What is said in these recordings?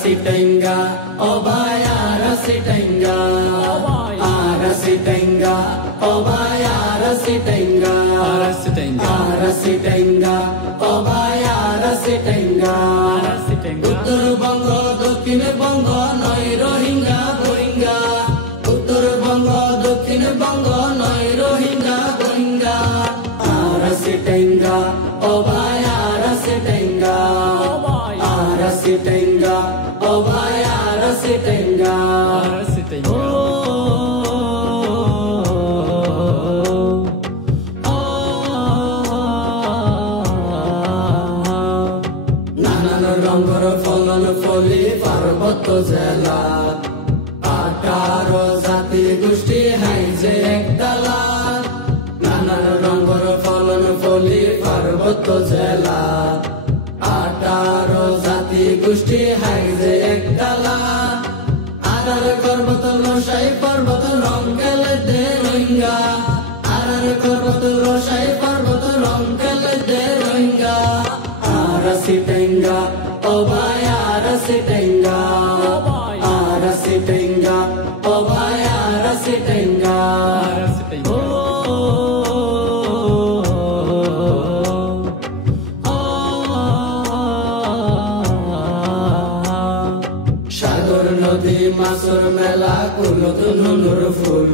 Arasitenga, obaya Arasitenga, Arasitenga, obaya Arasitenga, Arasitenga, obaya Arasitenga, Uttarbanga Dakshinbanga নয় রোহিঙ্গা রোহিঙ্গা, উত্তরবঙ্গ দক্ষিণবঙ্গ নয় Rohingya Rohingya, Arasitenga, obaya Arasitenga, Arasitenga, obaya Arasitenga, নানান রঙের ফলন ফলি পার্বত্য জেলা, 18 জাতি গোষ্ঠী হাইজে একতলা, নানান রঙের ফলন ফলি পার্বত্য জেলা, 18 জাতি গোষ্ঠী হাইজে একতলা, আরার পর্বত রসাই পর্বত রঙ্গেল দে রোহিঙ্গা, আরার পর্বত রসাই পর্বত রঙ্গেল দে Rohingya, Arasitenga, obaya Arasitenga, Arasitenga, obaya Arasitenga, সাগর নদী মাছের মেলা নতুন নুর ফুল,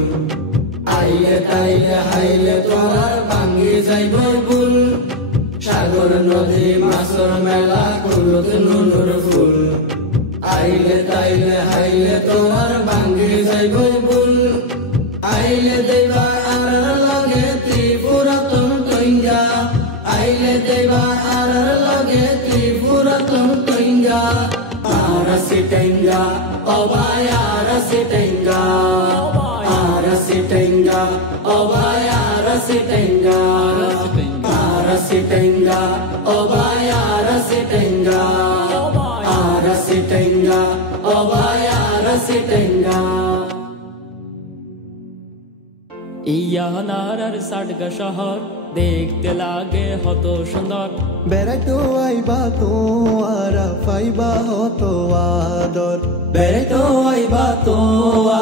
আইলে তাইলে হাইলে তোরার ভাঙ্গি যাইব বুল, সাগর নদী মাছের মেলা নতুন নুর ফুল, আইলে তাইলে হাইলে তোমার ভাঙ্গি যাইব বুল, আইলে দেবা আর লগে ত্রিপুরাতন তৈঙ্গা, আইলে দেবা আর লগে ত্রিপুরাতন তৈঙ্গা, Arasitenga, obaya Arasitenga, Arasitenga, obaya Arasitenga, Arasitenga, obaya Arasitenga, Arasitenga, obaya Arasitenga. ইয়ানার সাডগা শহর দেখতে লাগে হত সুন্দর, বেড়াইতো আইবা তো আরা পাইবা হত আদর, বেড়াইতো আইবা তো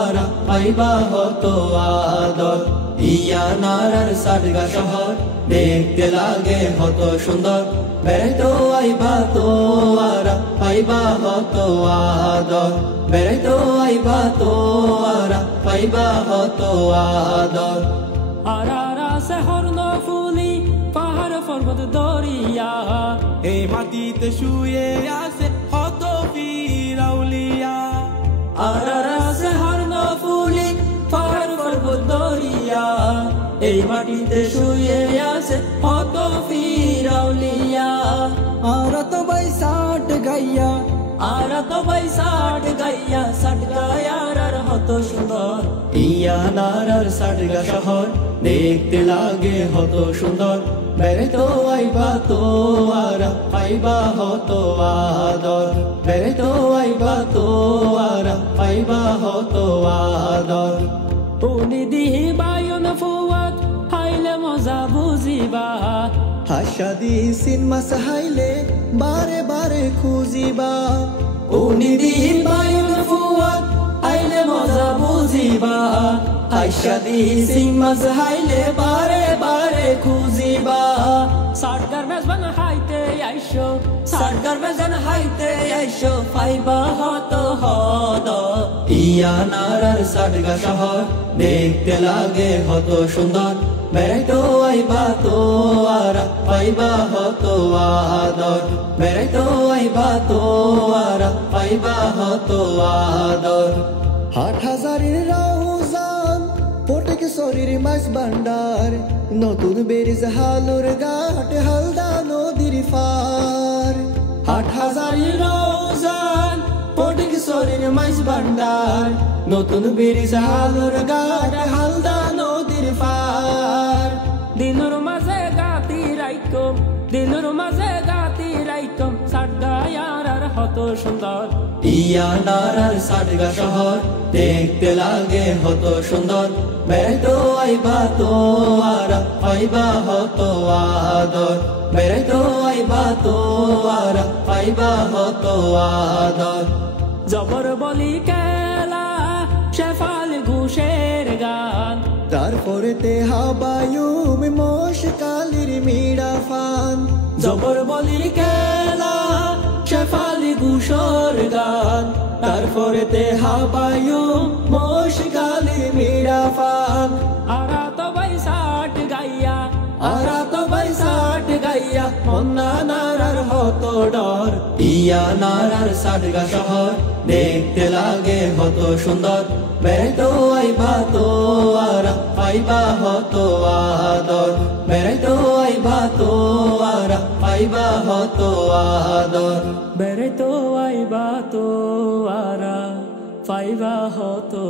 আরা পাইবা হত আদর, ইয়ানার সাডগা শহর দেখতে লাগে হত সুন্দর, বেড়াইতো আইবা তো আরা পাইবা হত আদর, বেড়াইতো আইবা তো আরা পাইবা হত আদর, আরারা শহর নফুলি পাহাড় পর্বত দরিয়া, এই মাটিতে শুয়ে আছে হত পীর আউলিয়া, আরারা শহর নফুলি পাহাড় পর্বত দরিয়া, এই মাটিতে শুয়ে আছে হত পীর আউলিয়া, আরা তো ভাই ষাট গাইয়া, আরা তো ভাই ষাট গাইয়া, ষাট গায়ার হত সুন্দর, ইয়ানার সাডগা শহর দেখতে লাগে হত সুন্দর, বেড়াইতো আইবা তো আরা পাইবা হত আদর, বেড়াইতো আইবা তো আরা পাইবা হত আদর, উনি দিহি বায়ন ফুয়াত হাইলে মজা বুঝিবা, হাসা দি সিনমাস হাইলে বারে বারে খুঁজিবা, উনি দিহি বায়ন ফুয়াত হাইলে মজা বুঝিবা, হাসা দি সিনমাস হাইলে বারে বারে খুঁজিবা, সারগার মেজবান হাইতে আইসো, সারগার মেজান হাইতে আইসো, পাইবা হত হদ, ইয়ানার সাডগা শহর দেখতে লাগে হত সুন্দর, বেড়াইতো আইবা তো আরা পাইবা হত আদর, বেড়াইতো আইবা তো আরা পাইবা হত আদর, 8,000 রাউজান ফটিক শরীর মাছ ভান্ডার, নতুন বেরিজ হালুর ঘাট হালদা নদীর পার, 8,000 রোজান ফটিক শরীর মাছ ভান্ডার, নতুন ব্রিজ হালুর ঘাট হালদা নদীর পার, দিনুর মাঝে গাতি রাইকম, দিনুর মাঝে গাতি রাইকম, সাডগায়ার হত হত সুন্দর। ইয়ানারার সাটগা শহর দেখতে লাগে হত সুন্দর। বেড়াইতো আইবা তো আরা পাইবা হত আদর। বেড়াইতো আইবা তো আরা পাইবা হত আদর। জবর বলি কেলা শেফাল ঘুষের গান, তারপরেতে হাবায়ুম মশকালির মিড়া ফান। জবর বলি কেলা শেফালি ঘুষর গান। তারপরেতে হাবায়ুম মশকালি মিড়া ফান। আরা তো বাইসাট গাইয়া, আরা তো বাইসাট গাইয়া মন্না নারার হত ডর। ইয়ানারার সাটগা শহর দেখতে লাগে হত সুন্দর। বেড়াইতো আইবা তো আরা পাইবা হত আদর। বেড়াইতো আইবা তো আরা পাইবা হত আদর। বেড়াইতো আইবা তো আরা পাইবা হতো